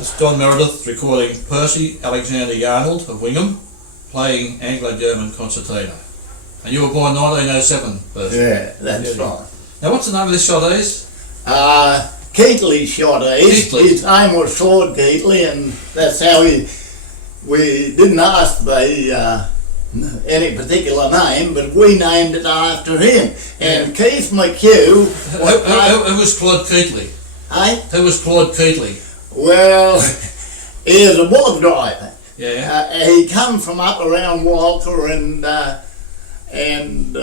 it's John Meredith recording Percy Alexander Yarnold of Wingham playing Anglo-German concertina. And you were born 1907, Percy. Yeah, that's right. Now what's the name of this shot is? Keatley shot Keatley. His name was Claude Keatley, and that's how we didn't ask the any particular name, but we named it after him. And Keith McHugh. Who was Claude Keatley? Who was Claude Keatley? Well, he is a bullock driver. Yeah. He come from up around Walcha and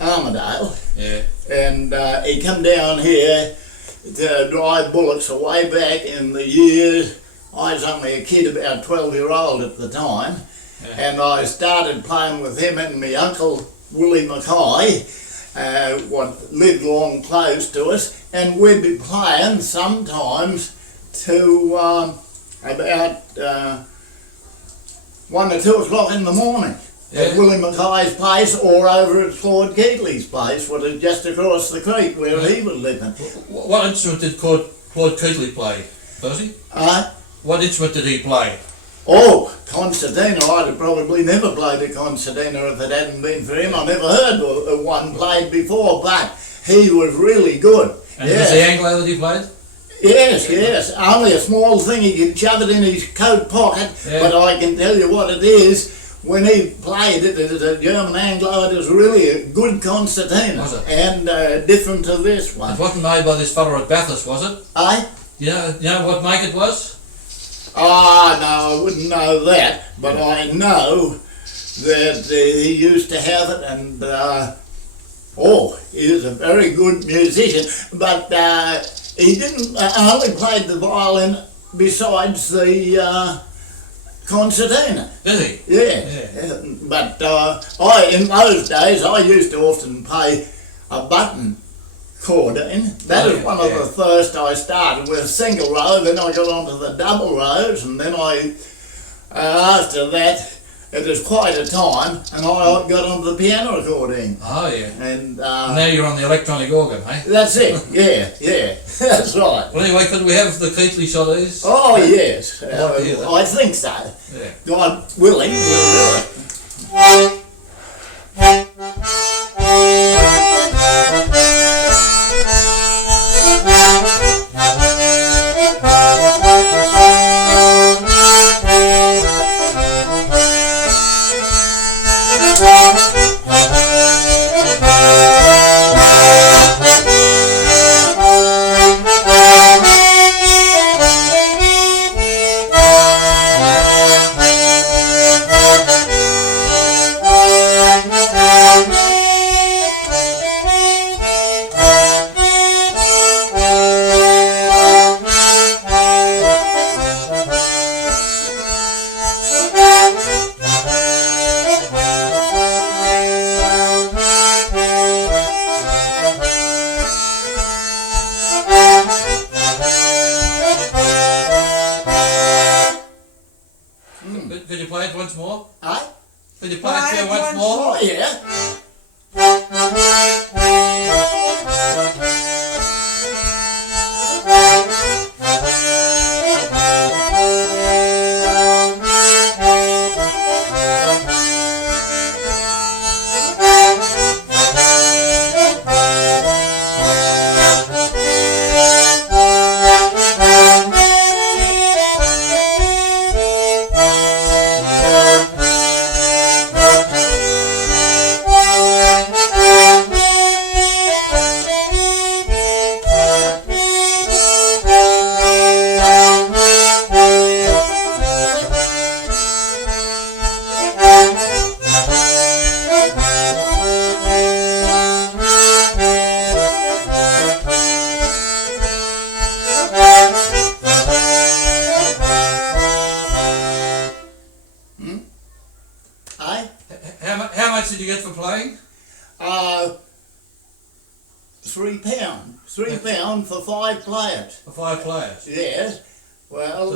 Armadale. Yeah. And he come down here to drive bullocks way back in the years. I was only a kid, about 12-year-old at the time, and I started playing with him and my uncle Willie Mackay, what lived long close to us, and we'd be playing sometimes to about 1 or 2 o'clock in the morning. At Willie Mackay's place, or over at Claude Keatley's place, which is just across the creek where he was living. What instrument did Claude Keatley play, Percy? What instrument did he play? Oh, concertina. I'd have probably never played a concertina if it hadn't been for him. I never heard of one played before, but he was really good. And was the Anglo that he played? Yes. Only a small thing, he could shove it in his coat pocket, but I can tell you what it is. When he played it as a German Anglo, it was really a good concertina. Was it? And different to this one. It wasn't made by this fellow at Bathurst, was it? You know what make it was? No, I wouldn't know that, but I know that he used to have it, and he was a very good musician, but he didn't only played the violin besides the concertina. Did he? Yeah. But in those days, I used to often play a button accordion. That was one of the first I started with, single row, then I got onto the double rows, and then after that, it was quite a time, and I got onto the piano accordion. Oh yeah. And now you're on the electronic organ, eh? That's it, yeah, that's right. Well anyway, could we have the Keatley shot these? Oh yes, I think so. Yeah. God willing, we'll do it. Could you play it once more? Could you play Play it it once more? Oh, yeah. How much did you get for playing? £3. £3 for 5 players. For 5 players? Yes. Well,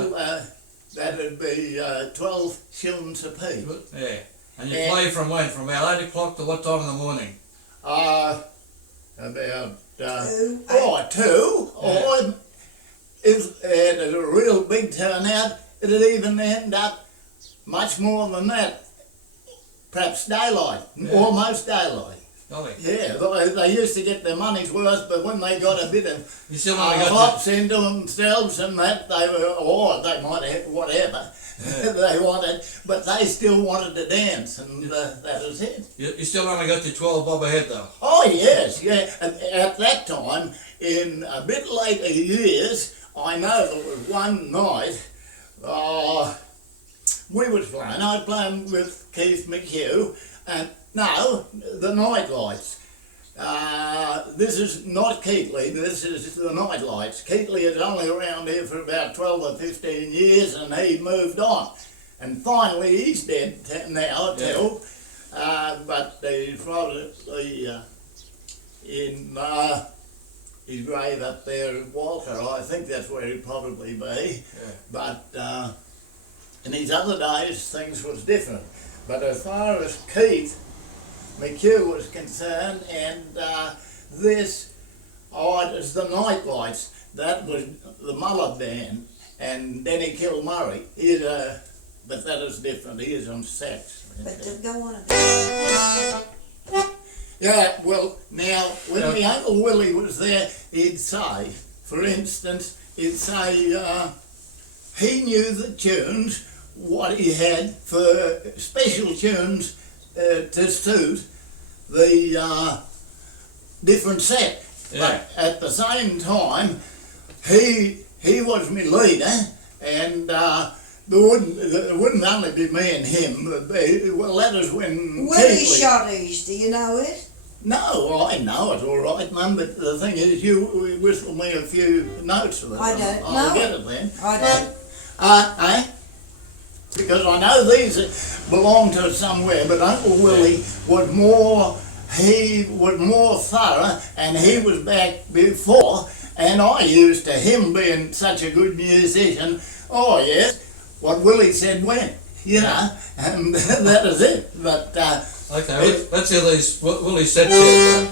that'd be 12 shillings a piece. Yeah. And you play from when? From about 8 o'clock to what time in the morning? About 2. Yeah. Or if it was a real big big turnout, it'd even end up much more than that. Perhaps daylight, almost daylight. Golly. Yeah, they used to get their money's worth, but when they got a bit of You still only got hops into themselves and that, they were, or they might have whatever they wanted, but they still wanted to dance, and that was it. you still only got your 12 bob a head though. Oh yes, yeah. And at that time, in a bit later years, I know there was one night, we was playing. I was playing with Keith McHugh, and no, the Night Lights. This is not Keatley, this is the Night Lights. Keatley is only around here for about 12 or 15 years, and he moved on. And finally he's dead now too, but he's probably in his grave up there at Walcha. I think that's where he'd probably be. Yeah. But in his other days things was different. But as far as Keith McHugh was concerned, and this is the Night Lights. That was the Muller band, and Denny Kilmurray. But that is different. He is on sax. But to go on a Yeah, well, now, when my Uncle Willie was there, he'd say, for instance, he'd say he knew the tunes, what he had for special tunes to suit the different set. Yeah. But at the same time, he was my leader, and there wouldn't only be me and him. Well, that is when Willie Keithley- Shotties, do you know it? No, I know it all right, Mum, but the thing is, you whistle me a few notes of it. I don't I'll know get it. it then. I don't. Because I know these belong to somewhere, but Uncle Willie was more thorough, and he was back before, and I used to him being such a good musician, oh yes, what Willie said went, you know, and that is it. But Okay, let's hear these Willie set tunes.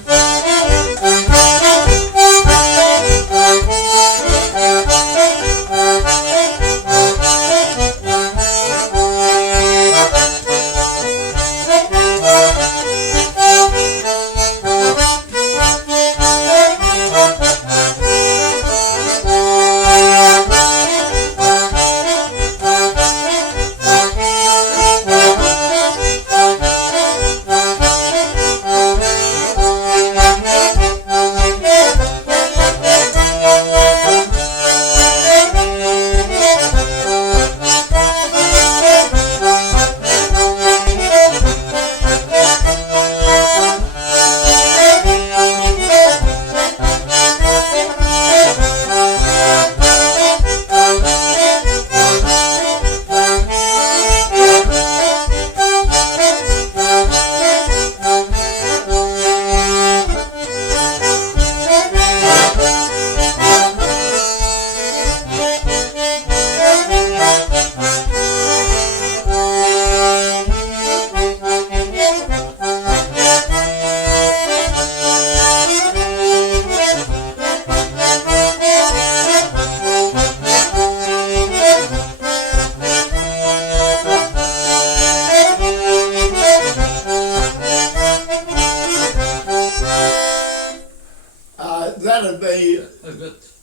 that'd be,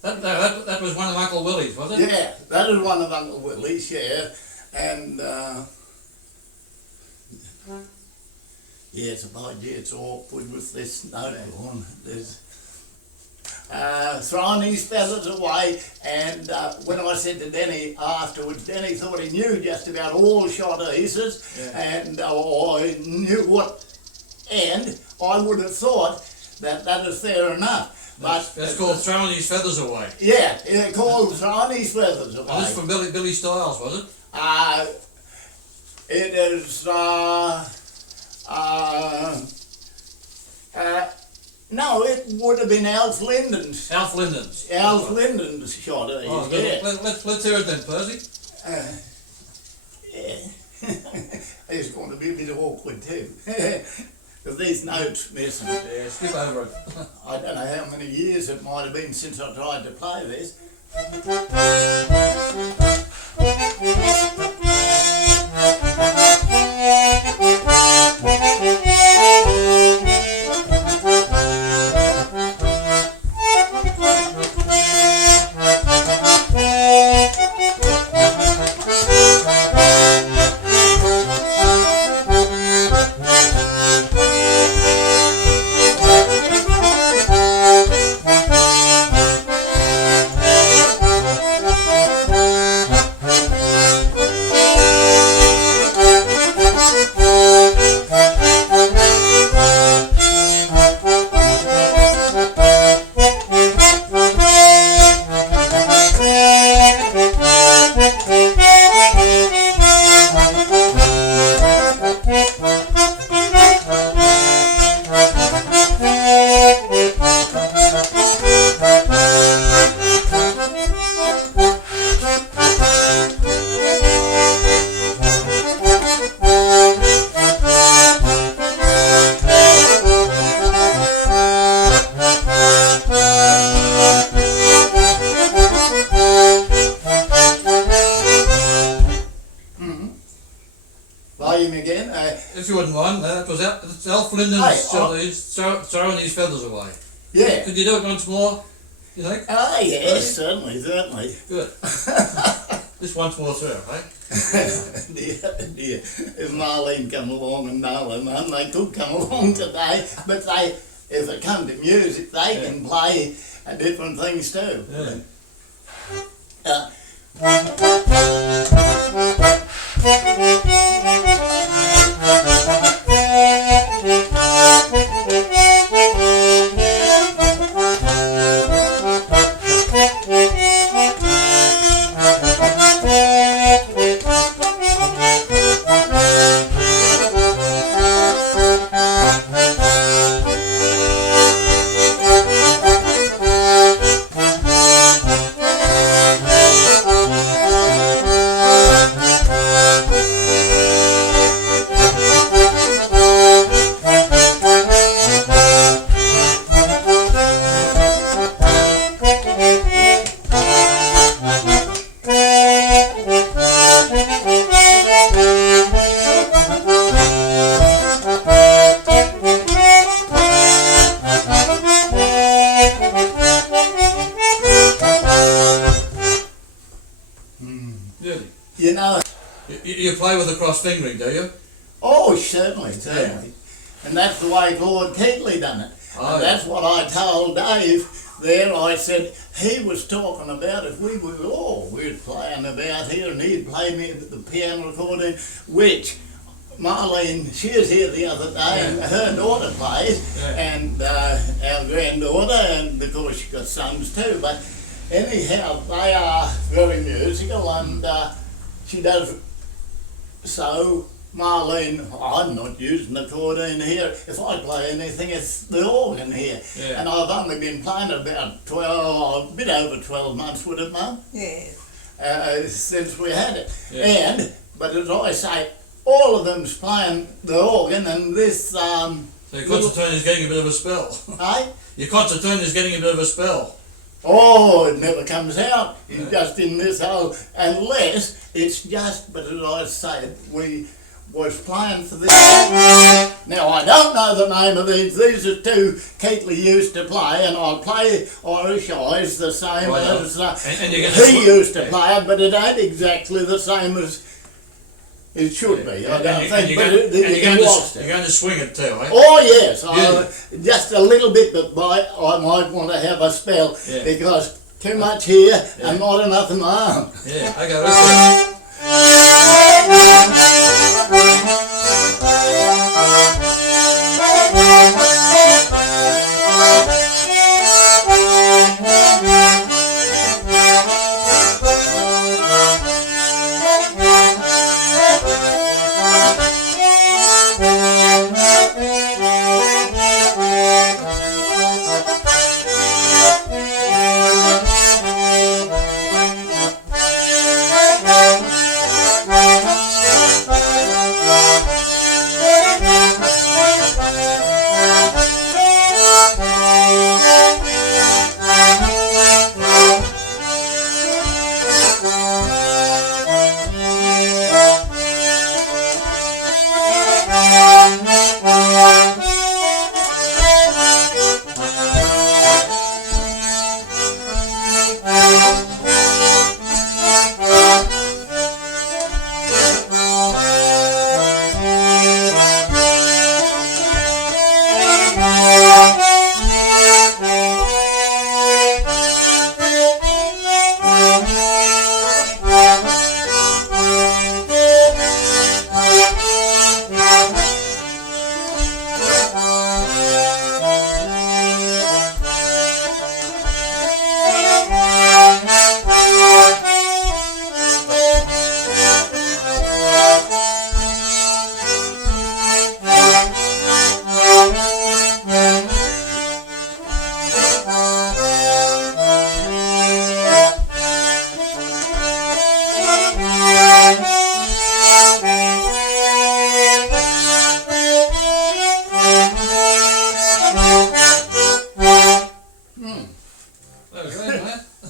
That was one of Uncle Willie's, was it? yeah, that is one of Uncle Willie's, yeah, and yes, by gee, it's awkward with this note on. There's throwing his feathers away, and when I said to Denny afterwards, Denny thought he knew just about all shot aces, and or knew what, and I would have thought that is fair enough. But That's called throwing his feathers away. yeah, it's called throwing his feathers away. And this from Billy Stiles, was it? It is no, it would have been Alf Linden's. Alf Linden's. Alf Linden's shot at Oh, yeah. let's hear it then, Percy. Yeah. It's going to be a bit awkward too. With these notes missing. Yeah, skip over it. I don't know how many years it might have been since I tried to play this. if you wouldn't mind, that was it's Alf Linden throwing his feathers away. Yeah. Could you do it once more, you think? Oh, yes, certainly. Good. Just once more through, eh? Dear. If Marlene come along and Noah, Mum, they could come along today, but if it come to music, they can play different things too. Yeah. You know. You play with a cross fingering, do you? Oh, certainly. And that's the way Lord Keighley done it. Oh, and that's what I told Dave there. I said he was talking about if we were playing about here and he'd play me the piano recording, which Marlene, she was here the other day and her daughter plays, and our granddaughter, and of course she's got sons too, but anyhow, they are very musical, and she does so. Marlene, I'm not using the accordion here. If I play anything, it's the organ here. Yeah. And I've only been playing about a bit over 12 months, would it, Mum? Yeah. Since we had it. Yeah. But as I say, all of them's playing the organ, and this... So your concertina is getting a bit of a spell. Eh? Your concertina is getting a bit of a spell. Oh, it never comes out. It's just in this hole, unless it's just, but as I said, we was playing for this. Now, I don't know the name of these. These are two Keighley used to play, and I play Irish Eyes the same as he used to play it, but it ain't exactly the same as it should be. I don't think, you're going to swing it too, eh? Oh yes, just a little bit, but I might want to have a spell because too much here and not enough in my arm. Yeah, okay.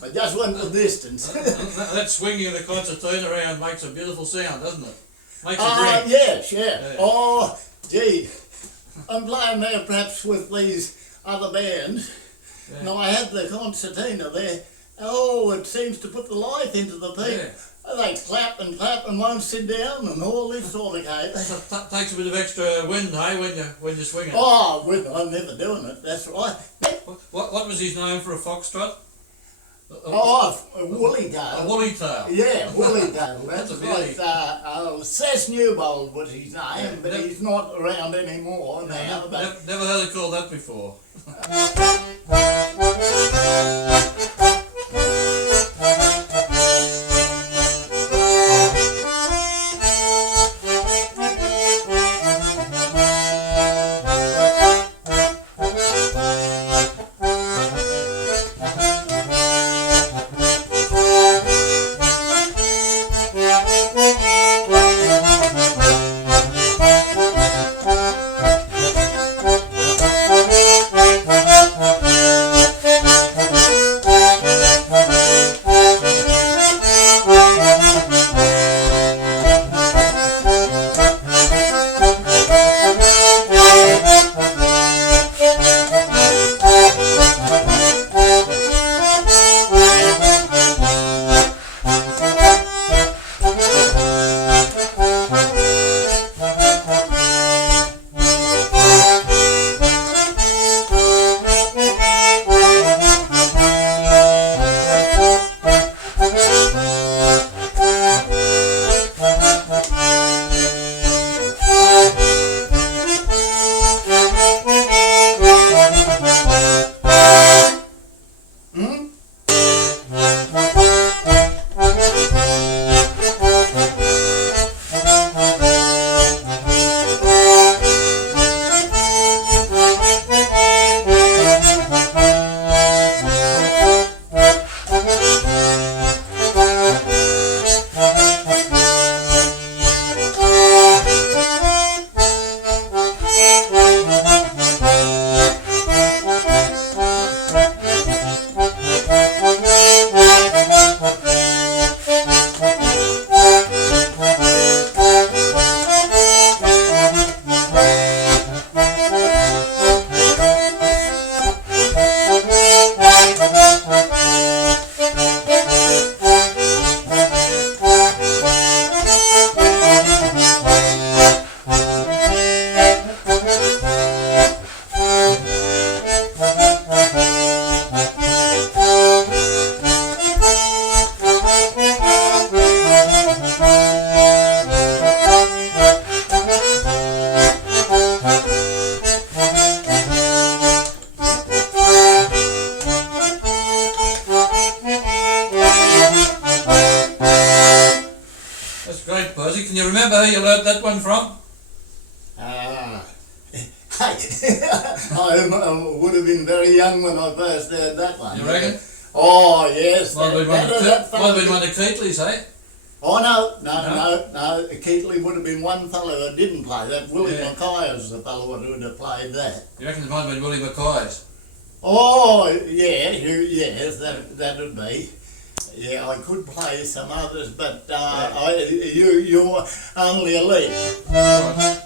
I just went the distance. That swinging of the concertina around makes a beautiful sound, doesn't it? Makes a drink. Yes, yeah. Yeah. Oh, gee. I'm playing there perhaps with these other bands. Yeah. Now I had the concertina there. Oh, it seems to put the life into the thing. Yeah. They clap and won't sit down and all this sort of case. So that takes a bit of extra wind, hey, when you're swinging. Oh, I'm never doing it, that's right. What was his name for a foxtrot? Oh, a woolly tail. A woolly tail. Yeah, woolly tail. That's That's a right. beauty. Sess Newbold was his name, Yeah, but never- he's not around anymore now. But Never heard it called that before. That's great, Posey. Can you remember who you learnt that one from? I would have been very young when I first heard that one. You reckon? Oh, yes. Might have been one of Keatley's, eh? Oh, no. Keatley would have been one fellow that didn't play. That Willie Yeah. Mackay was the fellow who would have played that. You reckon it might have been Willie Mackay's? Oh, yeah, yes, that would be. Yeah, I could play some others, but you're only a lead. Right.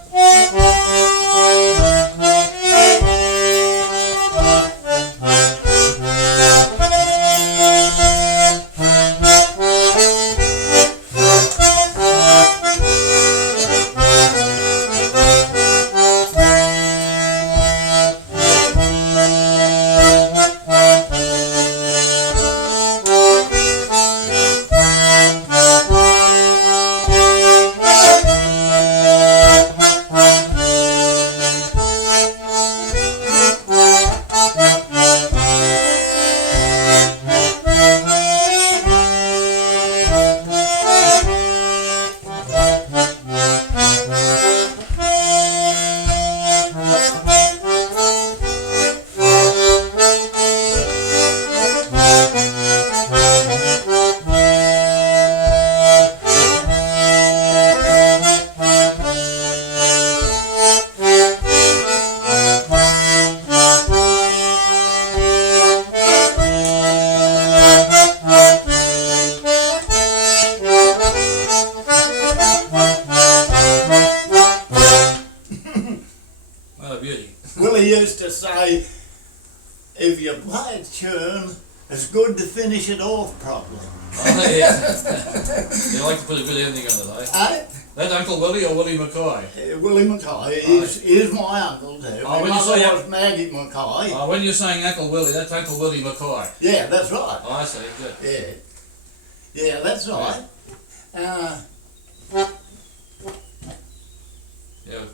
if you play a tune, it's good to finish it off properly. Oh, yeah. You like to put a good ending on it, eh? That Uncle Willie or Willie Mackay? Willie Mackay is my uncle too. Oh, when My you say mother was Maggie Mackay. Oh, when you're saying Uncle Willie, that's Uncle Willie Mackay. Yeah, that's right. Oh, I see, good. Yeah, that's right. Yeah,